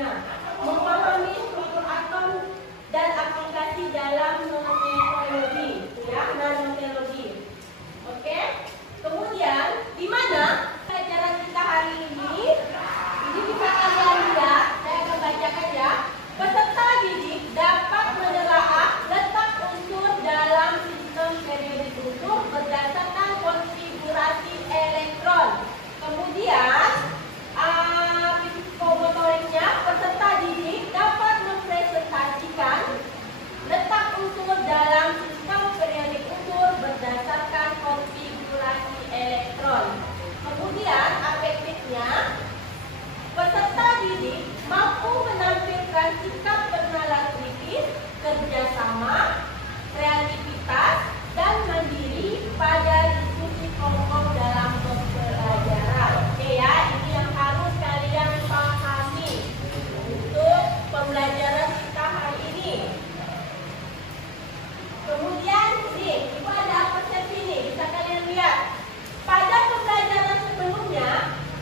ilmunya, memahami struktur atom dan aplikasi dalam nanoteknologi, ya, nanoteknologi. Oke. Kemudian di mana pelajaran kita hari ini bisa kalian lihat, saya akan bacakan ya. Peserta didik dapat menelaah letak unsur dalam sistem periodik unsur berdasarkan konfigurasi elektron. Kemudian psikomotoriknya, peserta didik dapat mempresentasikan letak unsur dalam sistem periodik unsur berdasarkan konfigurasi elektron. Kemudian afektifnya, peserta didik mampu menampilkan sikap bernalar kritis, kerjasama, kreativitas, dan mandiri pada diskusi kelompok dalam pembelajaran. Oke ya, ini yang harus kalian pahami untuk pembelajaran kita hari ini. Kemudian nih, ibu ada persepsi nih, bisa kalian lihat. Pada pembelajaran sebelumnya,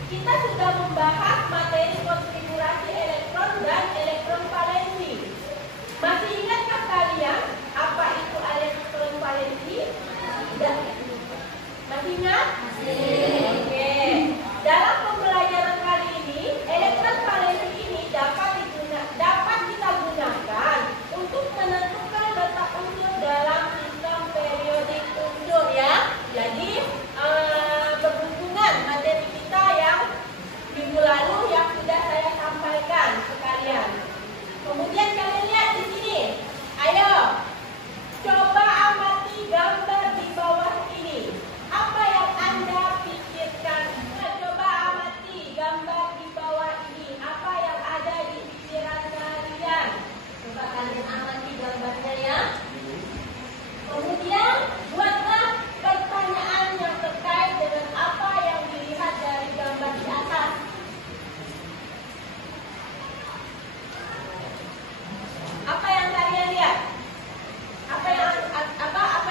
kita sudah membahas materi konfigurasi elektron dan elektron valensi. Masih ingatkah kalian apa itu elektron valensi? Tidak. Masih ingat? Oke. Dalam pembelajaran kali ini, elektron valensi ini dapat kita gunakan untuk menentukan letak unsur dalam sistem periodik unsur ya. Jadi berhubungan materi kita yang minggu lalu yang sudah saya sampaikan sekalian. Kemudian kalian lihat di sini. Ayo, coba amati gambar di bawah ini. Apa yang Anda pikirkan? Coba amati gambar di bawah ini. Apa yang ada di pikiran kalian? Coba kalian amati gambarnya ya. Kemudian buatlah pertanyaan yang terkait dengan apa yang dilihat dari gambar di atas. Apa yang kalian lihat? Apa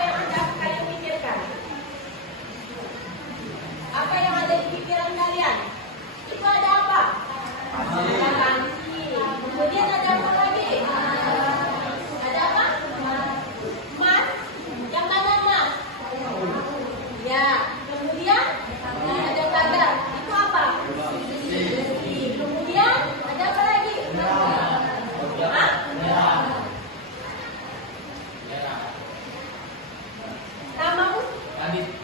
yang Anda kalian pikirkan? Apa yang ada di pikiran kalian? Itu ada apa? Valensi. Kemudian ada apa lagi? Ada apa? Mas. Yang mana mas? Ya. Kemudian ada tagar. Itu apa? Kemudian ada apa lagi? Hah? Namamu?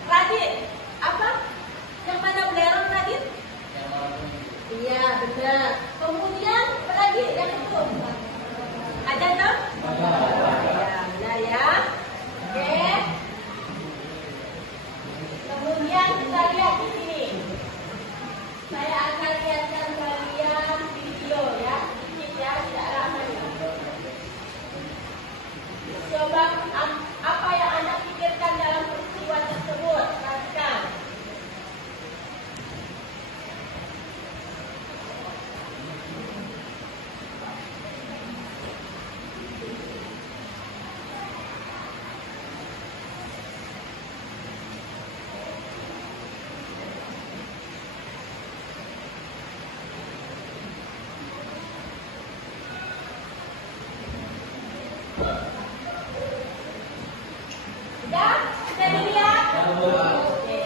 Radit. Apa? Yang mana belerang Radit? Iya, benar. Kemudian apa lagi yang itu? Ada tak? Ya, benar ya. Oke. Kemudian kita lihat di sini. Saya akan lihatkan kalian video ya, sedikit ya, tidak lama ya. Coba apa yang Anda pikirkan dalam peristiwa tersebut? Perhatikan. Sudah dilihat? Oke.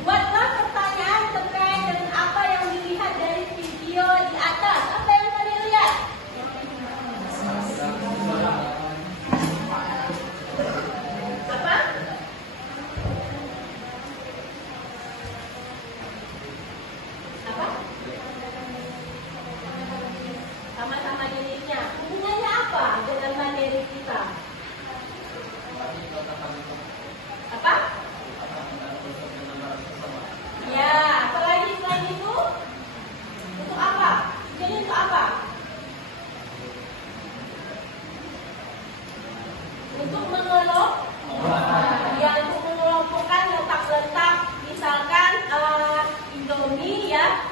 Buatlah pertanyaan terkait dengan apa yang dilihat dari video di atas. Apa yang kalian lihat? Apa? Apa? Sama-sama jenisnya. Hubungannya apa dengan materi kita? Apa? Ya, apalagi selain itu? Untuk apa? Jadi untuk apa? Untuk mengelompokkan letak-letak, misalkan Indomie ya,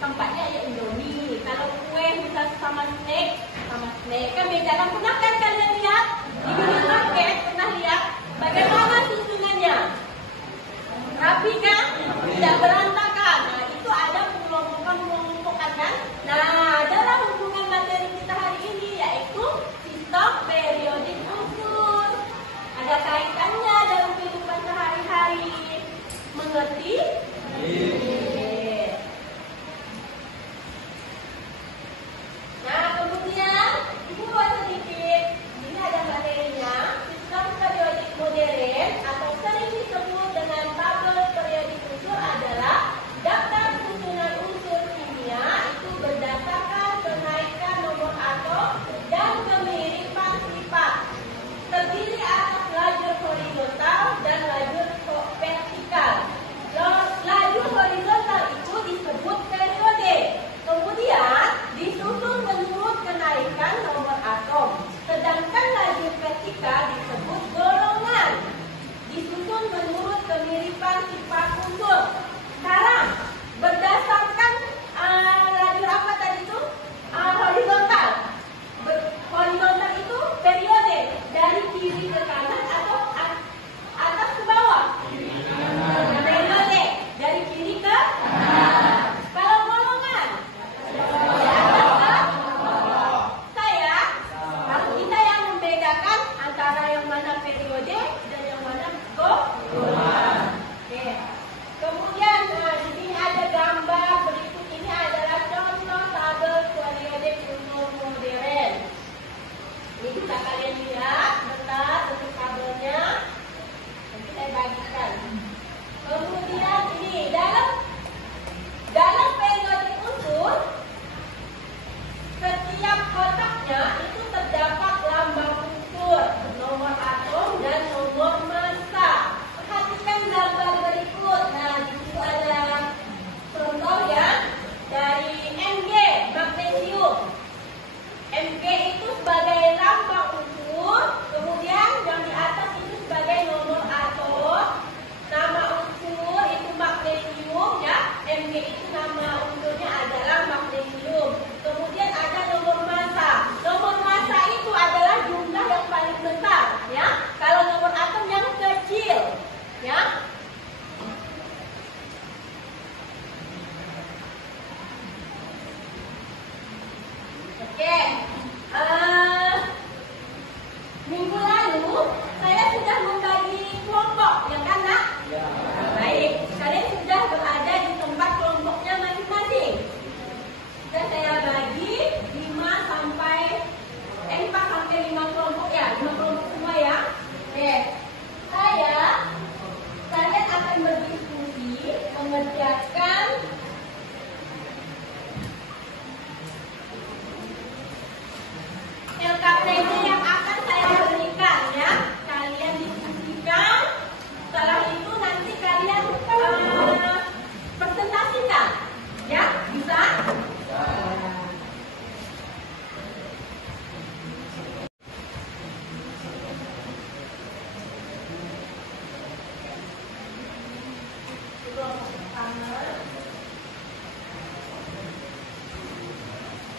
tempatnya ya Indomie. Kalau kue misal sama snack kan beda. Kan pernah kan kalian lihat di minimarket, pernah lihat bagaimana susunannya? Rapi kan? Tidak berantakan. Nah, itu ada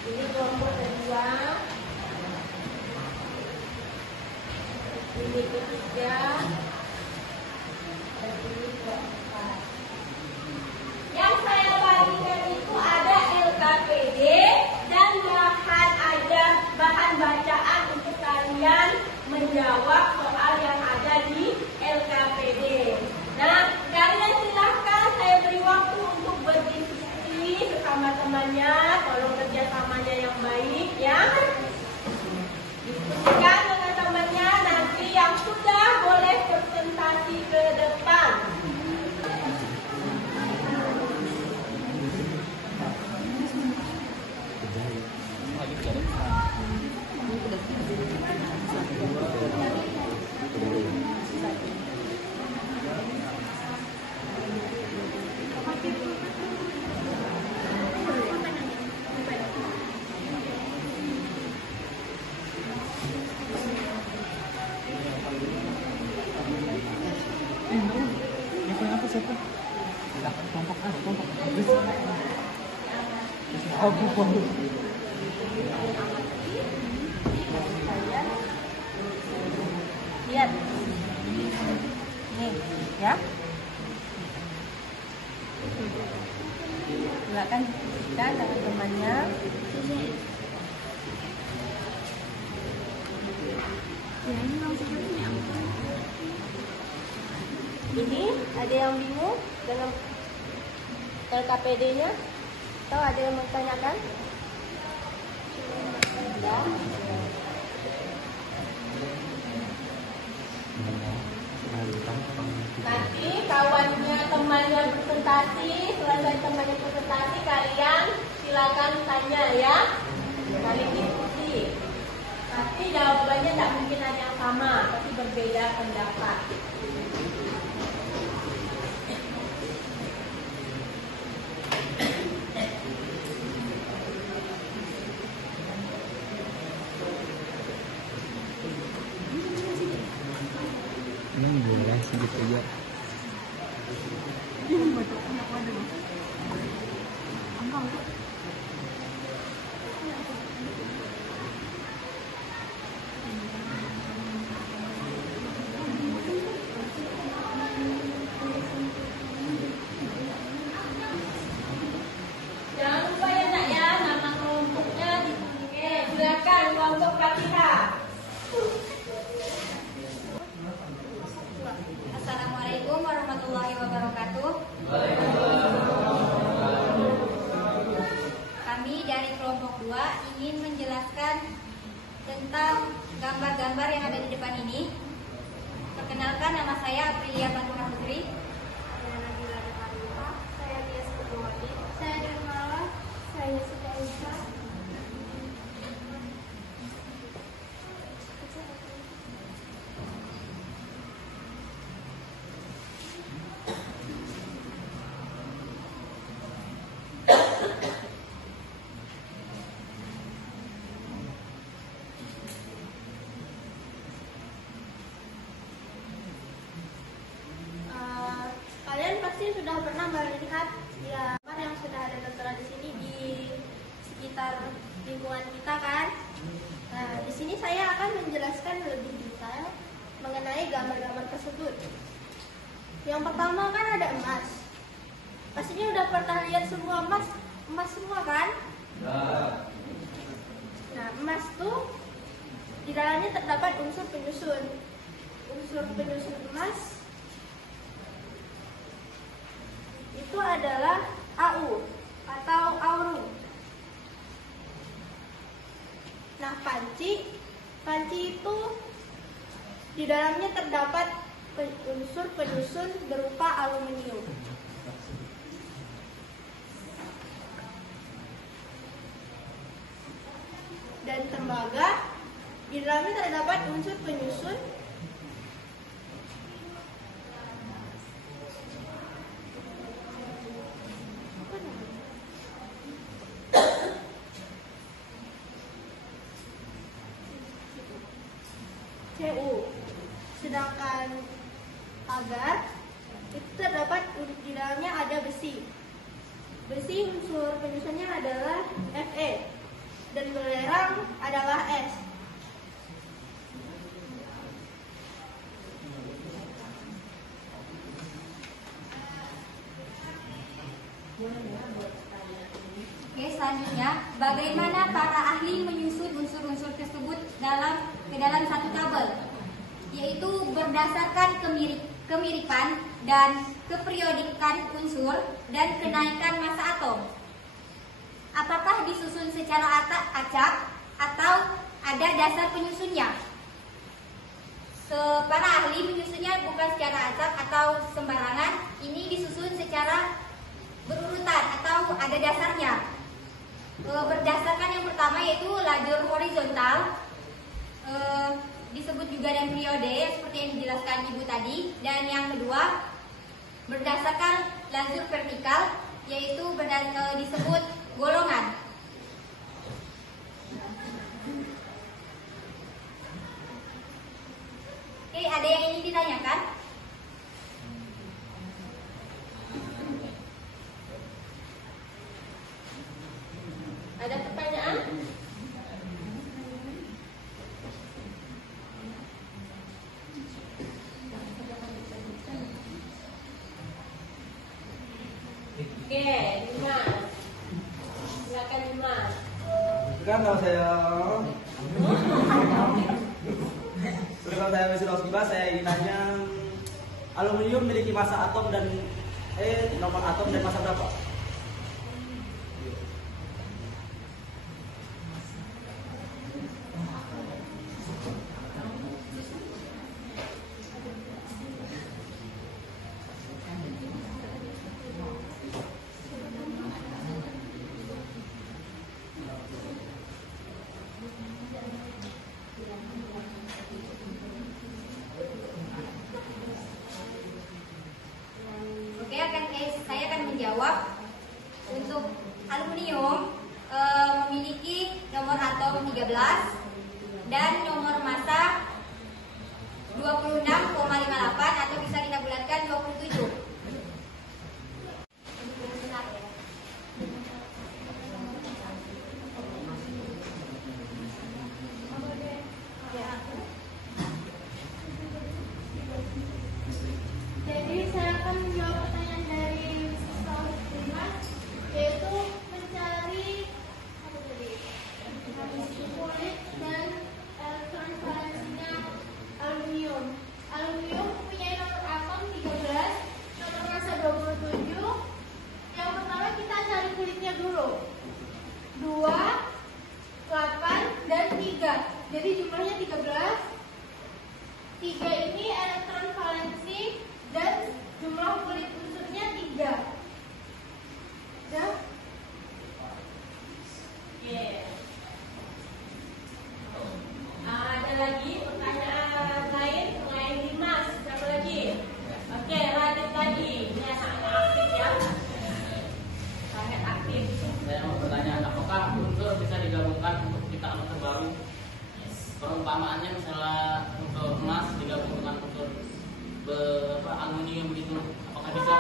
Ini kelompok kedua. Ini ketiga. Dan ini keempat. Yang saya bagikan itu ada LKPD dan bahan bacaan untuk kalian menjawab soal yang ada di LKPD. Nah, kalian silahkan saya beri waktu untuk berdiskusi bersama temannya. Tolong kerjasamanya yang baik ya. Diskusikan dengan temannya. Nanti yang sudah boleh presentasi ke depan. Lihat, nih ya. Silakan kita dengan temannya. Ini ada yang bingung dengan LKPD-nya? Atau ada yang bertanyakan? Ya. Nanti kawannya temannya presentasi, selesai temannya presentasi, kalian silakan tanya ya, saling diskusi. Tapi jawabannya tak mungkin ada yang sama, tapi berbeda pendapat. Sedikit aja. Jangan lupa ya nak ya, nama kelompoknya ditulis. Silakan kelompok Fatihah. Assalamualaikum warahmatullahi wabarakatuh. Kami dari kelompok 2 ingin menjelaskan tentang gambar-gambar yang ada di depan ini. Perkenalkan, nama saya Aprilia Fatimah Putri. Saya Nabila Dekarima. Saya Tias Purwadi. Saya Dermala. Saya Siti Aisyah. Kalian pasti sudah pernah melihat gambar yang sudah ada tertera di sini di sekitar lingkungan kita kan? Nah, di sini saya akan menjelaskan lebih detail mengenai gambar-gambar tersebut. Yang pertama kan ada emas. Pastinya udah pernah lihat semua emas semua kan? Nah, emas tuh di dalamnya terdapat unsur penyusun. Unsur penyusun emas itu adalah AU atau aurum. Nah, panci itu di dalamnya terdapat unsur penyusun berupa aluminium. Dan tembaga di dalamnya terdapat unsur penyusun Cu. Sedangkan agar itu terdapat di dalamnya ada besi. Besi unsur penyusunnya adalah Fe. dan belerang adalah es. Oke, selanjutnya, bagaimana para ahli menyusun unsur-unsur tersebut ke dalam satu tabel, yaitu berdasarkan kemiripan dan keperiodikan unsur dan kenaikan massa atom. Apakah disusun secara acak atau ada dasar penyusunnya? Para ahli menyusunnya bukan secara acak atau sembarangan, ini disusun secara berurutan atau ada dasarnya. Berdasarkan yang pertama yaitu lajur horizontal, disebut juga dengan periode seperti yang dijelaskan Ibu tadi, dan yang kedua berdasarkan lajur vertikal yaitu disebut golongan. Oke, ada yang ingin ditanyakan? Ada pertanyaan? Oke, Dimas. Silakan Dimas. Kan nama saya Perkenalkan saya Mesir Osgiba. Saya ingin nanya, aluminium memiliki massa atom dan nomor atom dan massa berapa? Saya akan menjawab. Untuk aluminium memiliki nomor atom 13 dan nomor massa 26,58 atau bisa kita bulatkan 27. Jadi saya akan menjawab pertanyaan dari yaitu mencari kulit dan elektron valensinya aluminium. Aluminium mempunyai nomor atom 13, nomor massa 27. Yang pertama kita cari kulitnya dulu. 2, 8, dan 3. Jadi jumlahnya 13. 3 ini elektron valensi dan jumlah kulit unsurnya 3. Ya. Oke. Ada lagi pertanyaan lain selain Dimas? Siapa lagi? Oke, lanjut lagi. Ini anak aktif ya. Sangat aktif. Saya mau bertanya, apakah unsur bisa digabungkan untuk kita alat terbaru? Perumpamaannya misalnya unsur emas digabung dengan unsur aluminium gitu, apakah bisa?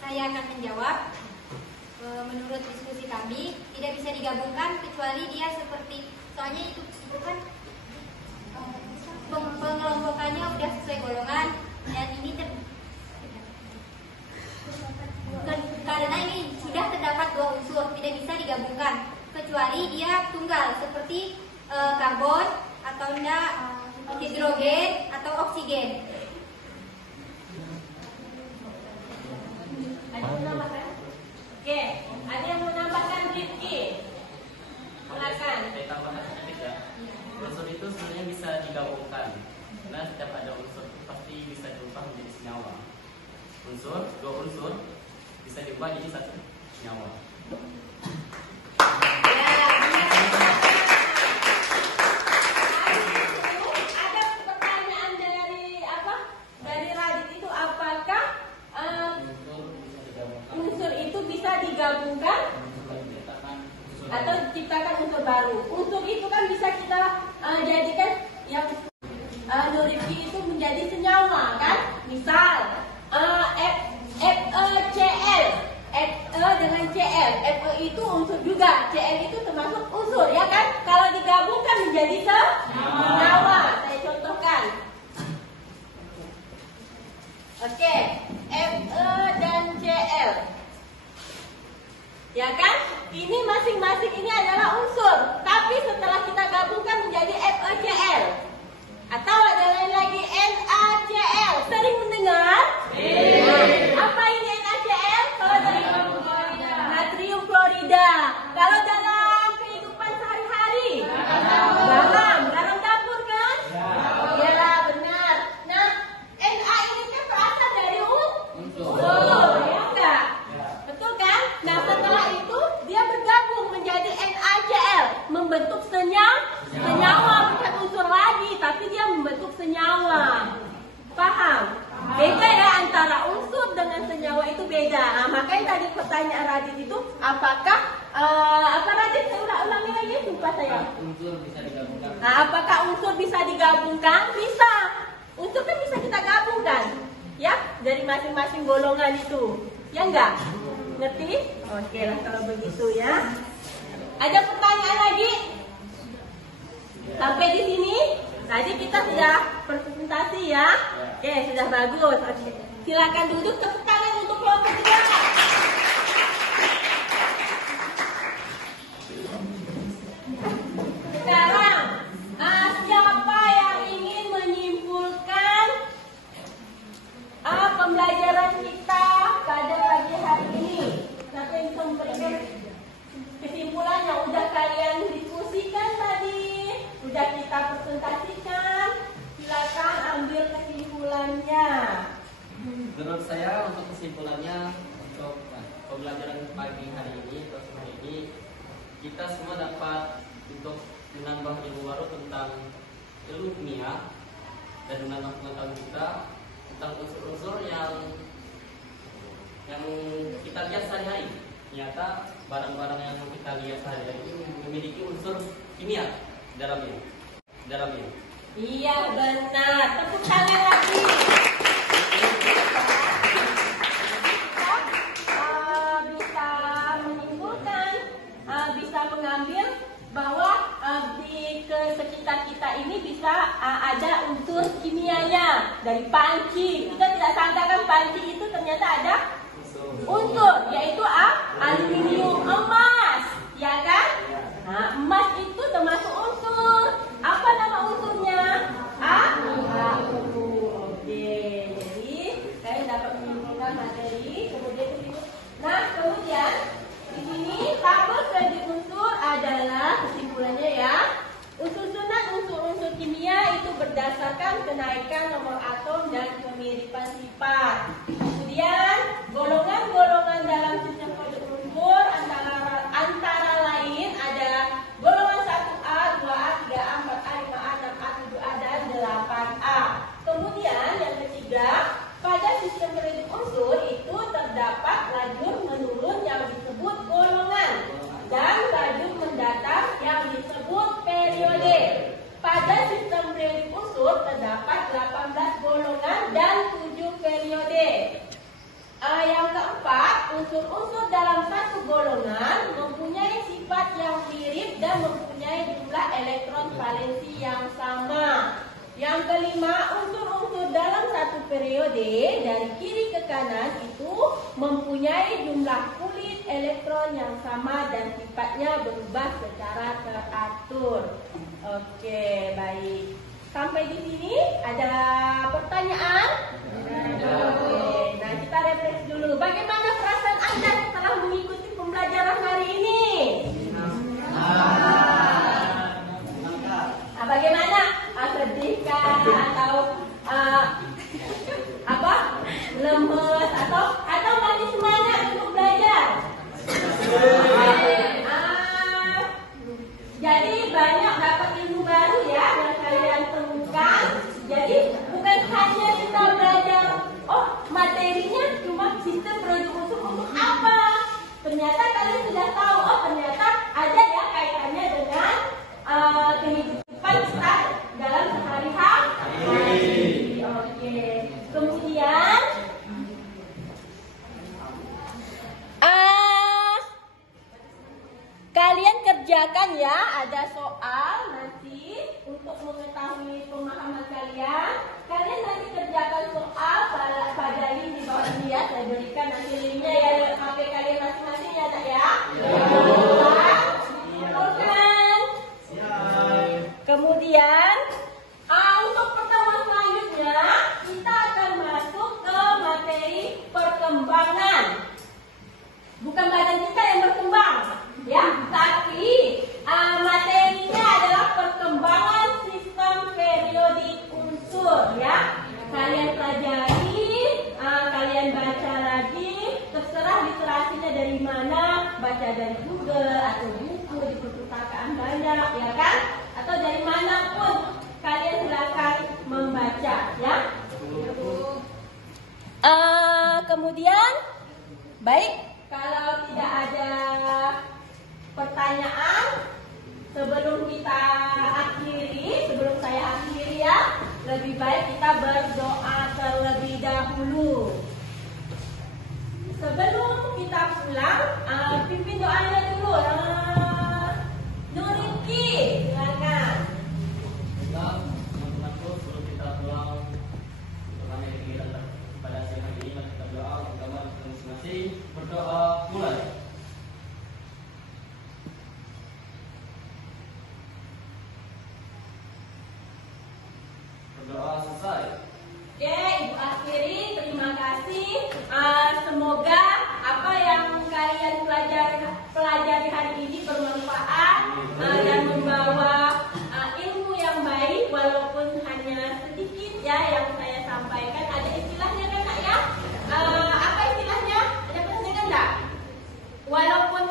Saya akan menjawab. Menurut diskusi kami tidak bisa digabungkan kecuali dia seperti, soalnya itu kan pengelompokannya udah sesuai golongan dan ini karena ini sudah terdapat 2 unsur tidak bisa digabungkan kecuali dia tunggal seperti karbon atau enggak hidrogen atau oksigen. Ada yang mau nambahkan? Oke, ada yang mau nambahkan Rifki? Silakan. Saya tambahkan sedikit ya. Unsur itu sebenarnya bisa digabungkan karena setiap ada unsur itu pasti bisa diubah menjadi senyawa. Dua unsur bisa diubah jadi satu senyawa. Ada pertanyaan dari Radit itu, apakah unsur itu bisa digabungkan atau diciptakan unsur baru? Unsur itu kan bisa kita jadikan yang Nurifki itu menjadi senyawa kan? Misal C Oke, Fe dan Cl. Ya kan? Ini masing-masing ini adalah unsur, tapi setelah kita gabungkan menjadi FeCl. Atau ada lain lagi NaCl. Sering mendengar? Apa ini NaCl? Kalau dari natrium klorida. Kalau dalam kehidupan sehari-hari? Garam dapur kan? Ya, benar. Nah, Na ini kan berasal dari unsur, ya enggak? Betul kan? Nah, setelah itu dia bergabung menjadi NaCl, membentuk senyawa, bukan unsur lagi, tapi dia membentuk senyawa. Paham? Beda ya, antara unsur dengan senyawa itu beda. Nah, makanya tadi pertanyaan Radit itu apakah apa Radit, saya ulangi lagi lupa saya. Unsur bisa digabungkan. Nah, apakah unsur bisa digabungkan? Bisa. Unsur kan bisa kita gabungkan, ya, dari masing-masing golongan itu. Ya enggak? Ngerti? Oke lah kalau begitu ya. Ada pertanyaan lagi? Sampai di sini? Tadi kita sudah presentasi ya. Oke, sudah bagus. Oke. Silakan duduk, tepuk tangan untuk kelompok 3. Sekarang, siapa yang ingin menyimpulkan pembelajaran kita pada pagi hari ini? Siapa yang bisa memberikan kesimpulan yang udah kalian diskusikan tadi, udah kita presentasikan? Silakan ambil kesimpulannya. Menurut saya untuk kesimpulannya untuk pembelajaran pagi hari ini atau sore hari ini, kita semua dapat untuk menambah ilmu baru tentang ilmu kimia dan menambah pengetahuan kita tentang unsur-unsur yang kita lihat sehari-hari. Ternyata barang-barang yang kita lihat sehari-hari ini memiliki unsur kimia dalamnya. Iya benar. Tepuk tangan lagi. Bisa menyimpulkan, bisa mengambil bahwa di sekitar kita ini bisa ada unsur kimianya dari panci. Kita tidak sangka kan panci itu ternyata ada unsur, yaitu aluminium, emas, ya kan? Nah, emas itu termasuk unsur. Apa nama unsurnya? Oke, jadi saya dapat menyimpulkan materi. Kemudian di sini tabel kredit unsur adalah kesimpulannya ya. Susunan unsur-unsur kimia itu berdasarkan kenaikan nomor atom dan kemiripan sifat. Kemudian golongan-golongan dalam sistem produk unsur antara lain ada golongan 1A, 2A, 3A, 4A, 5A, 6A, 7A, dan 8A. Kemudian yang ketiga, pada sistem periode unsur itu terdapat lajur menurun yang disebut golongan dan lajur mendatar yang disebut periode. Pada sistem periode unsur terdapat 18 golongan dan 7 periode. Yang keempat, unsur-unsur dalam satu golongan mempunyai sifat yang mirip dan mempunyai jumlah elektron valensi yang sama. Yang kelima, unsur-unsur dalam satu periode dari kiri ke kanan itu mempunyai jumlah kulit elektron yang sama dan sifatnya berubah secara teratur. Oke, baik. Sampai di sini ada pertanyaan? Oke, nah kita refresh dulu. Bagaimana perasaan Anda setelah mengikuti pembelajaran hari ini? Bagaimana? Sedih kah? Atau lemes? Atau masih semangat untuk belajar? Jadi banyak dapat ilmu baru ya yang kalian temukan. Jadi bukan hanya kita belajar, materinya cuma sistem produk unsur untuk apa. Ternyata kalian sudah tahu, ternyata ada ya kaitannya dengan kehidupan kita dalam sehari-hari. Oke. Kemudian kalian kerjakan ya, ada soal nanti untuk mengetahui pemahaman kalian. Kalian nanti kerjakan soal pada Kemudian, baik, kalau tidak ada pertanyaan, sebelum saya akhiri ya, lebih baik kita berdoa terlebih dahulu. Sebelum kita pulang, pimpin doanya dulu. Nuriki, silakan. Teman-temanku, sebelum kita pulang, terutama yang kita pada siang hari ini, kita berdoa untuk masing-masing. Berdoa mulai. Berdoa selesai. Oke, Ibu akhiri. Terima kasih. Semoga apa yang kalian pelajari hari ini bermanfaat dan membawa ilmu yang baik, walaupun hanya sedikit ya yang saya sampaikan. Ada istilahnya kan Kak ya? Apa istilahnya? Ada pendengar nggak? Walaupun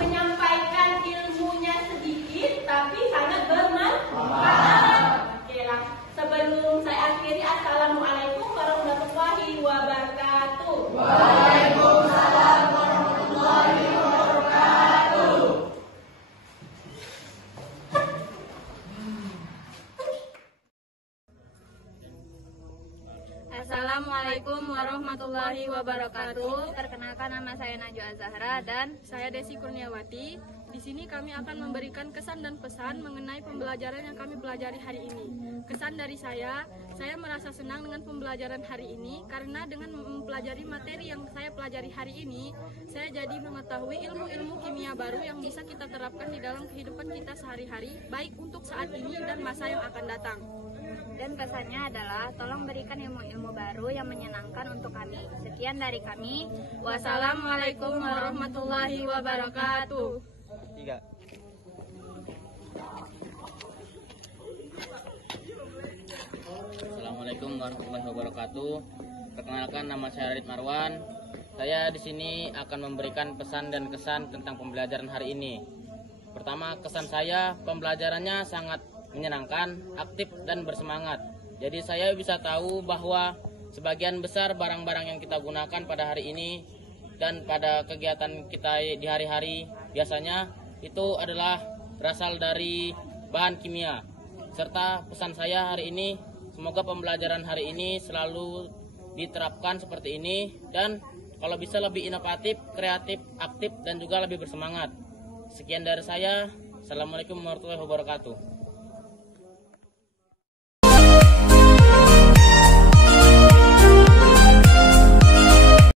menyampaikan ilmunya sedikit, tapi sangat bermanfaat. Oke lah. Sebelum saya akhiri, Assalamualaikum warahmatullahi wabarakatuh. Waalaikumsalam warahmatullahi wabarakatuh. Assalamualaikum warahmatullahi wabarakatuh. Perkenalkan, nama saya Najwa Zahra dan saya Desi Kurniawati. Di sini kami akan memberikan kesan dan pesan mengenai pembelajaran yang kami pelajari hari ini. Kesan dari saya merasa senang dengan pembelajaran hari ini karena dengan mempelajari materi yang saya pelajari hari ini, saya jadi mengetahui ilmu-ilmu kimia baru yang bisa kita terapkan di dalam kehidupan kita sehari-hari, baik untuk saat ini dan masa yang akan datang. Dan pesannya adalah tolong berikan ilmu-ilmu baru yang menyenangkan untuk kami. Sekian dari kami. Wassalamualaikum warahmatullahi wabarakatuh. Assalamualaikum warahmatullahi wabarakatuh. Perkenalkan, nama saya Radit Marwan. Saya di sini akan memberikan pesan dan kesan tentang pembelajaran hari ini. Pertama, kesan saya pembelajarannya sangat menyenangkan, aktif dan bersemangat. Jadi saya bisa tahu bahwa sebagian besar barang-barang yang kita gunakan pada hari ini dan pada kegiatan kita di hari-hari biasanya itu adalah berasal dari bahan kimia. Serta pesan saya hari ini, semoga pembelajaran hari ini selalu diterapkan seperti ini dan kalau bisa lebih inovatif, kreatif, aktif dan juga lebih bersemangat. Sekian dari saya. Assalamualaikum warahmatullahi wabarakatuh.